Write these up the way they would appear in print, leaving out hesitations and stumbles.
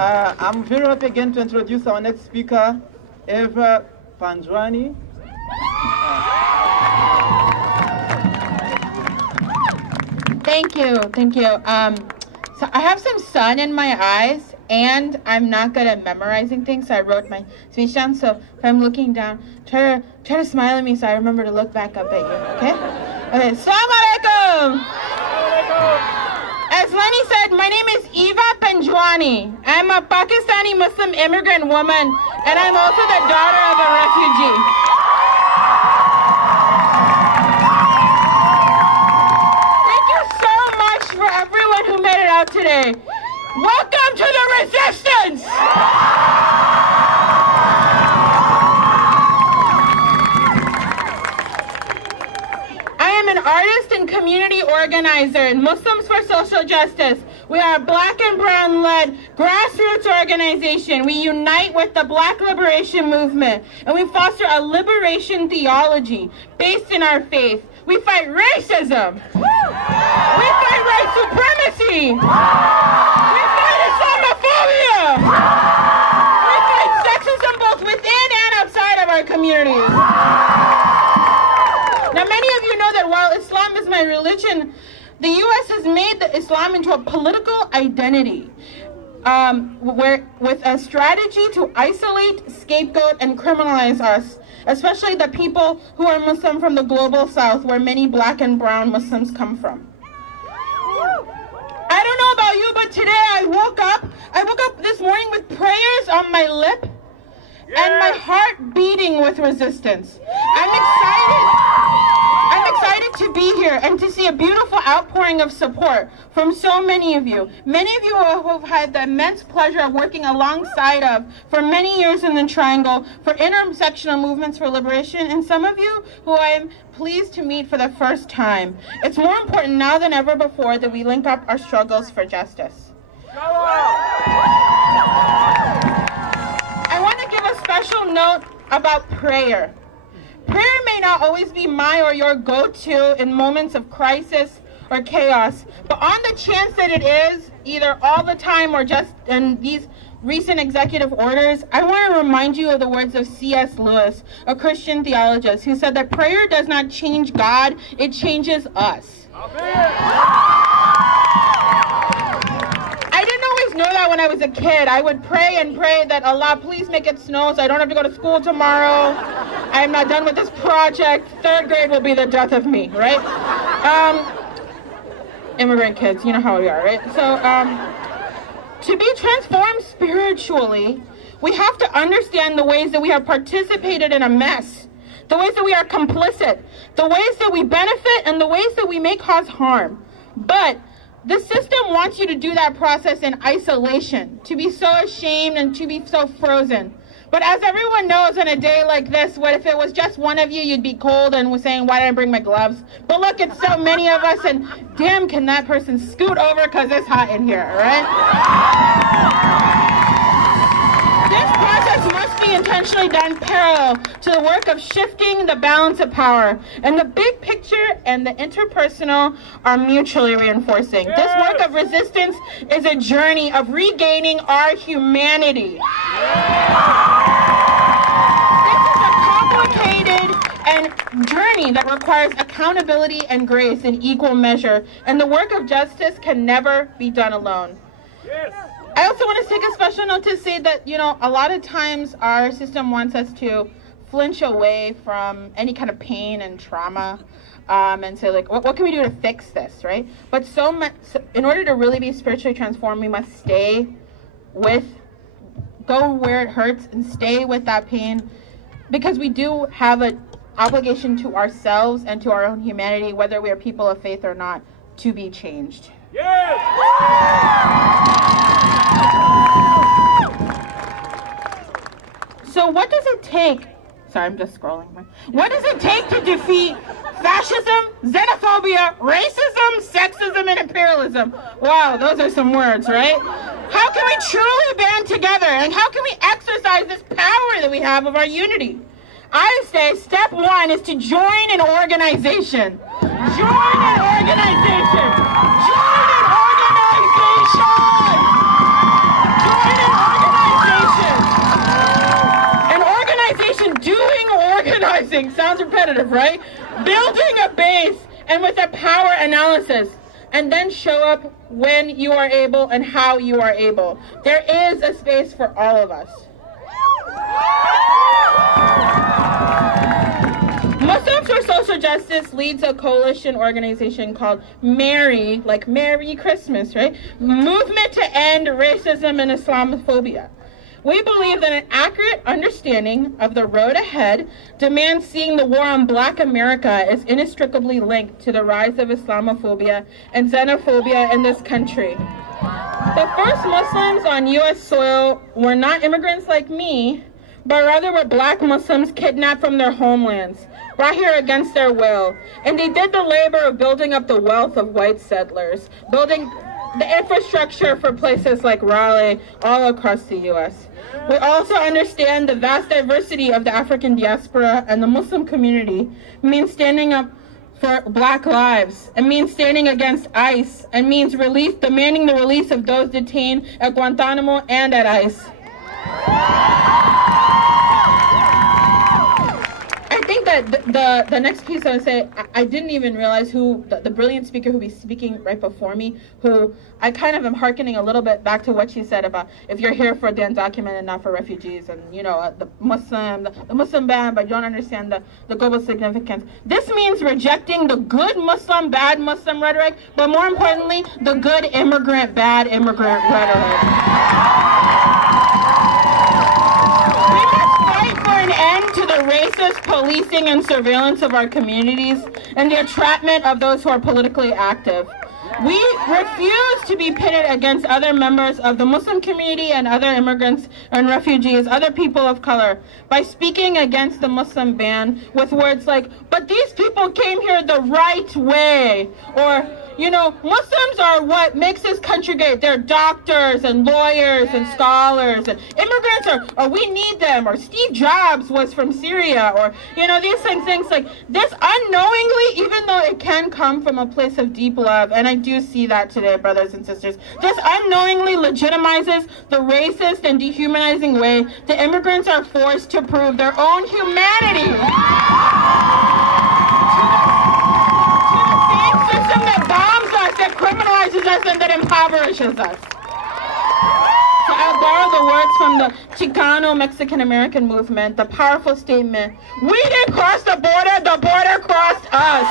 I'm very happy again to introduce our next speaker, Eva Panjwani. Thank you. So I have some sun in my eyes, and I'm not good at memorizing things, so I wrote my speech down. So if I'm looking down, try to smile at me so I remember to look back up at you, okay? Okay, Assalamu alaikum. As Lenny said, my name is Eva Panjwani. I'm a Pakistani Muslim immigrant woman, and I'm also the daughter of a refugee. For everyone who made it out today. Welcome to the resistance! I am an artist and community organizer in Muslims for Social Justice. We are a Black and Brown-led grassroots organization. We unite with the Black liberation movement, and we foster a liberation theology based in our faith. We fight racism. We fight white supremacy. We fight Islamophobia. We fight sexism both within and outside of our communities. Now, many of you know that while Islam is my religion, the U.S. has made Islam into a political identity, with a strategy to isolate, scapegoat, and criminalize us, especially the people who are Muslim from the global South, where many Black and brown Muslims come from. I don't know about you, but today I woke up this morning with prayers on my lip and my heart beating with resistance. I'm excited to be here and to see a beautiful outpouring of support from so many of you. Many of you who have had the immense pleasure of working alongside of for many years in the Triangle for intersectional movements for liberation, and some of you who I am pleased to meet for the first time. It's more important now than ever before that we link up our struggles for justice. I want to give a special note about prayer. Prayer may not always be my or your go-to in moments of crisis or chaos, but on the chance that it is, either all the time or just in these recent executive orders, I want to remind you of the words of C.S. Lewis, a Christian theologist, who said that prayer does not change God, it changes us. I didn't always know that when I was a kid. I would pray and pray that Allah, please make it snow so I don't have to go to school tomorrow. I am not done with this project. 3rd grade will be the death of me, right? Immigrant kids, you know how we are, right? So, to be transformed spiritually, we have to understand the ways that we have participated in a mess, the ways that we are complicit, the ways that we benefit, and the ways that we may cause harm. But the system wants you to do that process in isolation, to be so ashamed and to be so frozen. But as everyone knows, on a day like this, what if it was just one of you, you'd be cold and was saying, why didn't I bring my gloves? But look, it's so many of us, and damn, can that person scoot over because it's hot in here, right? This process must be intentionally done parallel to the work of shifting the balance of power. And the big picture and the interpersonal are mutually reinforcing. This work of resistance is a journey of regaining our humanity. And journey that requires accountability and grace in equal measure, and the work of justice can never be done alone. Yes. I also want to take a special note to say that, a lot of times our system wants us to flinch away from any kind of pain and trauma, and say, like, what can we do to fix this, right? But in order to really be spiritually transformed, we must go where it hurts and stay with that pain, because we do have an obligation to ourselves and to our own humanity, whether we are people of faith or not, to be changed. Yes! So what does it take? Sorry, I'm just scrolling. What does it take to defeat fascism, xenophobia, racism, sexism, and imperialism? Wow, those are some words, right? How can we truly band together? And how can we exercise this power that we have of our unity? I say step 1 is to join an organization. Join an organization. Join an organization. Join an sounds repetitive, right? Building a base and with a power analysis, and then show up when you are able and how you are able. There is a space for all of us. Muslims for Social Justice leads a coalition organization called MARY, like Merry Christmas, right? Movement to End Racism and Islamophobia. We believe that an accurate understanding of the road ahead demands seeing the war on Black America as inextricably linked to the rise of Islamophobia and xenophobia in this country. The first Muslims on U.S. soil were not immigrants like me, but rather were Black Muslims kidnapped from their homelands, brought here against their will. And they did the labor of building up the wealth of white settlers, building the infrastructure for places like Raleigh all across the U.S. We also understand the vast diversity of the African diaspora and the Muslim community means standing up for Black lives. It means standing against ICE and means demanding the release of those detained at Guantanamo and at ICE. I think that the next piece I would say, I didn't even realize who the brilliant speaker who will be speaking right before me, who I kind of am hearkening a little bit back to what she said about if you're here for the undocumented and not for refugees, and the Muslim ban, but you don't understand the global significance. This means rejecting the good Muslim, bad Muslim rhetoric, but more importantly, the good immigrant, bad immigrant rhetoric. An end to the racist policing and surveillance of our communities and the entrapment of those who are politically active. We refuse to be pitted against other members of the Muslim community and other immigrants and refugees, other people of color, by speaking against the Muslim ban with words like, but these people came here the right way, or Muslims are what makes this country great. They're doctors and lawyers and scholars, and immigrants or we need them, or Steve Jobs was from Syria, or these things like this unknowingly, even though it can come from a place of deep love, and I do see that today, brothers and sisters, this unknowingly legitimizes the racist and dehumanizing way the immigrants are forced to prove their own humanity. System that bombs us, that criminalizes us, and that impoverishes us. So I'll borrow the words from the Chicano Mexican-American movement, the powerful statement, we didn't cross the border crossed us.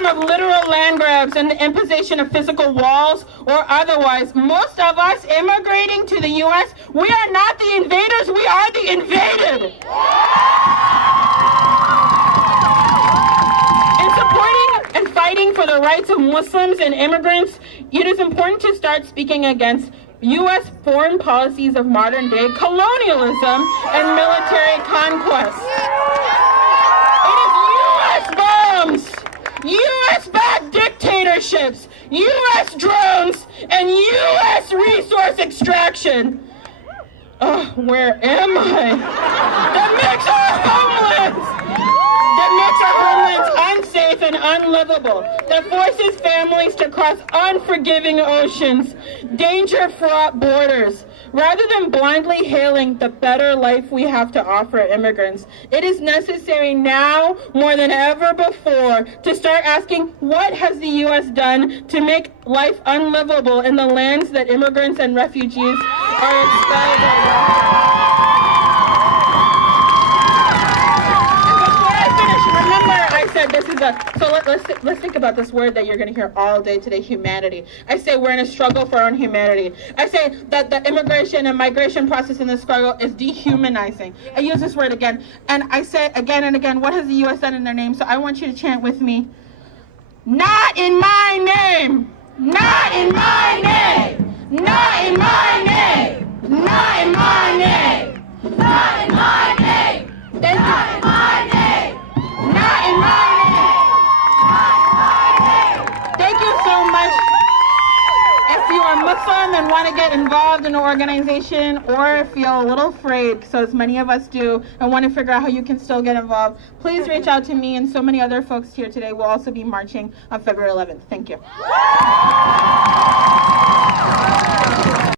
Of literal land grabs and the imposition of physical walls or otherwise, most of us immigrating to the U.S., we are not the invaders, we are the invaded. In supporting and fighting for the rights of Muslims and immigrants, it is important to start speaking against U.S. foreign policies of modern-day colonialism and military conquest. It is U.S. bombs, U.S.-backed dictatorships, U.S. drones, and U.S. resource extraction. Oh, where am I? That makes our homelands unsafe and unlivable. That forces families to cross unforgiving oceans, danger-fraught borders. Rather than blindly hailing the better life we have to offer immigrants, it is necessary now more than ever before to start asking what has the U.S. done to make life unlivable in the lands that immigrants and refugees are expelled. I said this is let's think about this word that you're going to hear all day today, humanity. I say we're in a struggle for our own humanity. I say that the immigration and migration process in this struggle is dehumanizing. I use this word again, and I say again and again, what has the U.S. done in their name? So I want you to chant with me. Not in my name. Not in my name. Not in my name. Not in my name. Not in my name. Thank you. Not in my name. Not in my name. Not in my name. Thank you so much. If you are Muslim and want to get involved in an organization, or feel a little afraid, so as many of us do, and want to figure out how you can still get involved, please reach out to me and so many other folks here today. Will also be marching on February 11th. Thank you.